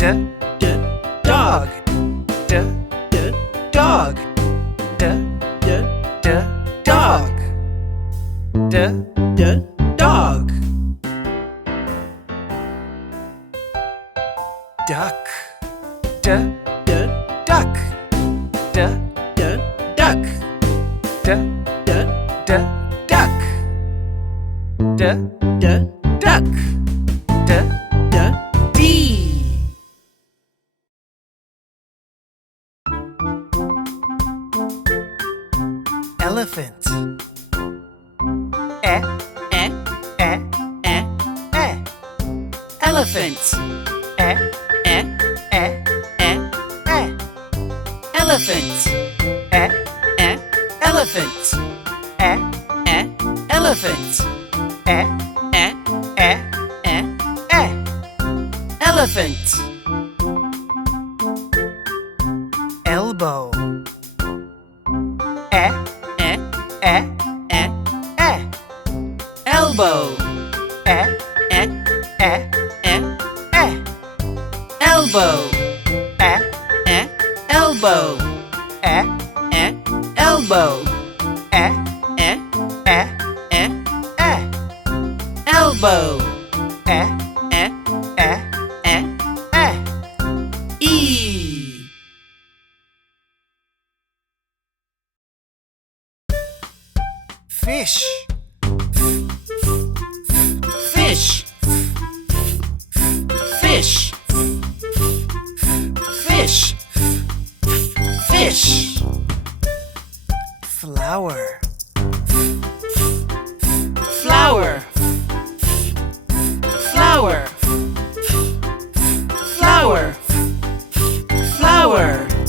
dog. Dog. Dog. Dog. Duck. Duck. Duck. Duck. D. Elephant. Elephant. Elephant. Elephant. Elephant. Elephant. Elbow. Elbow. Elbow. Elbow. Elbow. Elbow. E. Fish. Fish. Fish. Fish. Fish. Flower. Flower. Flower. Flower. Flower.